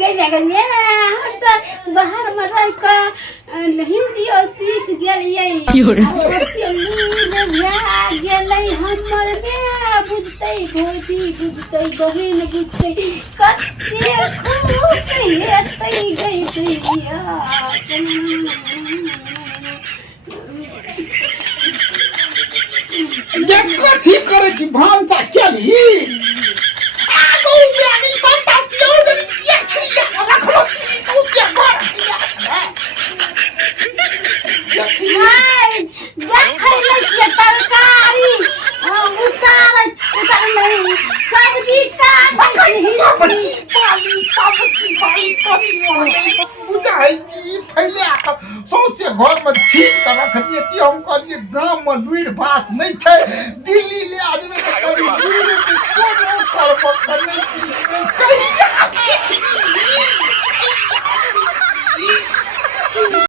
गई जगह में हम तो बाहर में रह कर हिंदी सीख गेलिए गेलै हमर में बुझते भौजी बुझते बहिन बुझते कते खुश हेतै गई दैया ये कथी करे छी भांसा केली आगो बेनी सबटा पियो जनी के छी रखलो छी सोचे कर हाय देखै ले छियै तरकारी उतार नहीं सब्जी काटै सब्जी बाली करी बुझाई छी फैले सोचे घर में छीट के रखलिए छी हम कहलिए गांव में लुइर भास नहीं छै दिल्ली ले आदमी के करी लुइर के कोनो कर पकड़ नहीं छी